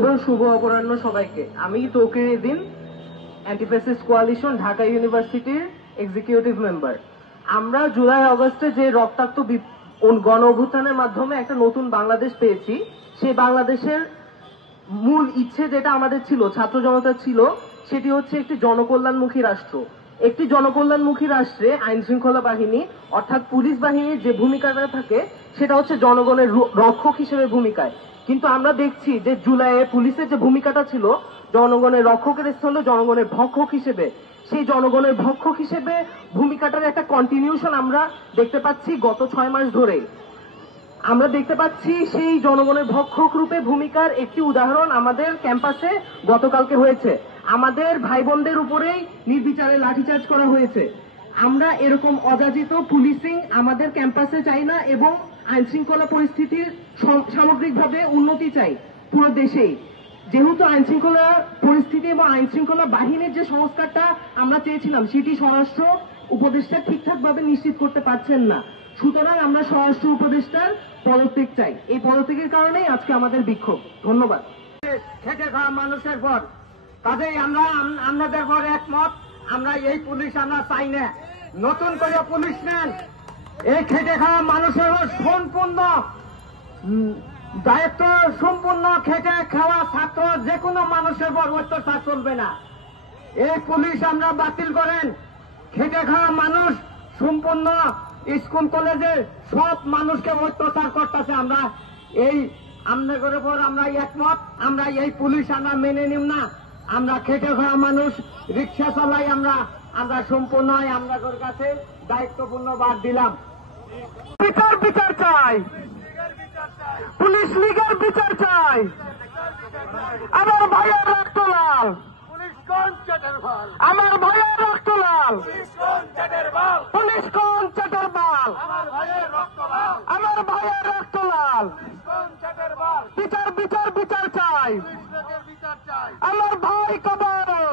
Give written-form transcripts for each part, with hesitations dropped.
এবং শুভ অপরাহ্ন সবাইকে। আমি তৌকির উদ্দিন, অ্যান্টি-ফ্যাসিস্ট কোয়ালিশন, ঢাকা ইউনিভার্সিটির এক্সিকিউটিভ মেম্বার। আমরা জুলাই আগস্টে যে রক্তাক্ত গণ অভ্যুত্থানের মাধ্যমে একটা নতুন বাংলাদেশ পেয়েছি, সেই বাংলাদেশের মূল ইচ্ছে যেটা আমাদের ছিল, ছাত্র জনতা ছিল, সেটি হচ্ছে একটি জনকল্যাণমুখী রাষ্ট্র। একটি জনকল্যাণমুখী রাষ্ট্রে আইন শৃঙ্খলা বাহিনী অর্থাৎ পুলিশ বাহিনীর যে ভূমিকাটা থাকে সেটা হচ্ছে জনগণের রক্ষক হিসেবে ভূমিকায়। কিন্তু আমরা দেখছি যে জুলাইয়ে পুলিশের যে ভূমিকাটা ছিল জনগণের রক্ষকের স্থলে জনগণের ভক্ষক হিসেবে, সেই জনগণের ভক্ষক হিসেবে ভূমিকাটার একটা কন্টিনিউশন আমরা দেখতে পাচ্ছি গত 6 মাস ধরে। আমরা দেখতে পাচ্ছি সেই জনগণের ভক্ষক রূপে ভূমিকার একটি উদাহরণ আমাদের ক্যাম্পাসে গতকালকে হয়েছে। আমাদের ভাই বোনদের উপরেই নির্বিচারে লাঠিচার্জ করা হয়েছে। আমরা এরকম অযাচিত পুলিশিং আমাদের ক্যাম্পাসে চাই না এবং আইন শৃঙ্খলা পরিস্থিতির সামগ্রিকভাবে উন্নতি চাই পুরো দেশেই। যেহেতু আইন শৃঙ্খলা পরিস্থিতি এবং আইন শৃঙ্খলা বাহিনীর যে সংস্কারটা আমরা চেয়েছিলাম সেটি স্বরাষ্ট্র উপদেষ্টা ঠিকঠাক ভাবে নিশ্চিত করতে পারছেন না, সুতরাং আমরা স্বরাষ্ট্র উপদেষ্টার পদত্যাগ চাই। এই পদত্যাগের কারণেই আজকে আমাদের বিক্ষোভ। ধন্যবাদ। খেটে খাওয়া মানুষের পর কাজেই আমরা আপনাদের পর একমত। আমরা এই পুলিশ আমরা চাই না, নতুন করে পুলিশ নেন। এই খেটে খাওয়া মানুষের সম্পূর্ণ দায়িত্ব, সম্পূর্ণ খেটে খাওয়া ছাত্র যে কোনো মানুষের পর অত্যাচার চলবে না। এই পুলিশ আমরা বাতিল করেন। খেটে খাওয়া মানুষ সম্পূর্ণ স্কুল কলেজের সব মানুষকে অত্যাচার করতেছে। আমরা এই আপনাদের উপর আমরা একমত। আমরা এই পুলিশ আমরা মেনে নিব না। আমরা খেটে খাওয়া মানুষ, রিক্সা চালাই, আমরা সম্পূর্ণ আপনাদের কাছে দায়িত্বপূর্ণ বাদ দিলাম। বিচার চাই, পুলিশ লীগের বিচার চাই। আমার ভাইয়ের রক্ত লাল, আমার ভাইয়ের রক্ত লাল, পুলিশ কোন চেটের বাল, আমার ভাইয়ের রক্ত লাল। বিচার বিচার বিচার চাই। আমার ভাই কবরে,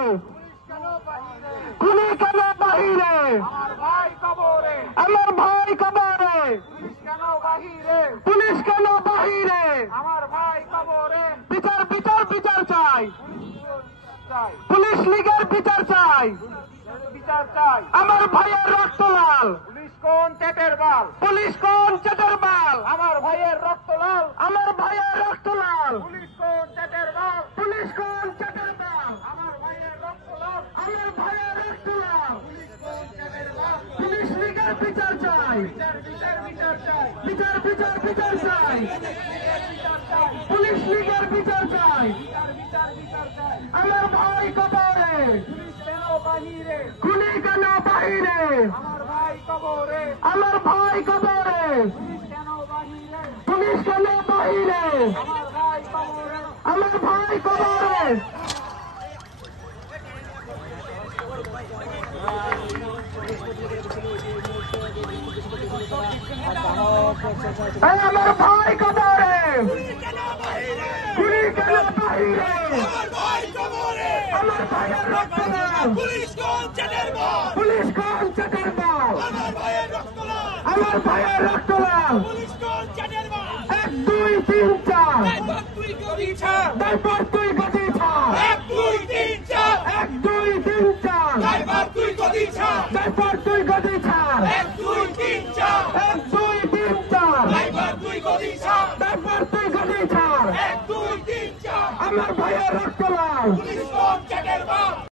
খুনি কেন বাহিরে, আমার ভাই কবরে, পুলিশ কেন বাহিরে, বিচার বিচার বিচার চাই। পুলিশ লীগের বিচার চাই। আমার ভাইয়ের রক্ত লাল, পুলিশ কোন চেটের বাল, পুলিশ কোন চেটের বাল, আমার ভাইয়ের রক্ত লাল, আমার ভাইয়ের রক্ত লাল, পুলিশ কোন চেটের বাল, পুলিশ কোন চেটের বাল, আমার ভাইয়ের রক্ত লাল, আমার ভাইয়ের রক্ত লাল, পুলিশ কোন চেটের বাল। পুলিশ লীগের বিচার চাই, বিচার বিচার বিচার চাই, পুলিশ লীগের বিচার চাই। আমার ভাই কবরে, খুনি কেন বাহিরে, আমার ভাই কবরে, পুলিশ কেন বাহিরে, আমার ভাই কবরে। আমার ভাই কবরে, খুনি কেন বাহিরে, আমার ভাইয়ের রক্ত লাল, পুলিশ কোন চেটের বাল, পুলিশ কোন চেটের বাল, আমার ভাইয়ের রক্ত লাল, আমার ভাইয়ের রক্ত লাল, পুলিশ কোন চেটের বাল। 1 2 3 4, তারপর তুই গদি ছাড়, তারপর তুই গদি ছাড়, 1 2 3 4, 1 2 3 4, তারপর তুই গদি ছাড়, তারপর তুই গদি ছাড়, 1 2 3 4, 1 2 3 4, তারপর তুই গদি ছাড়, তারপর তুই গদি ছাড়, 1 2 3 4, আমার ভাইয়ের রক্ত লাল, পুলিশ কোন চেটের বাল।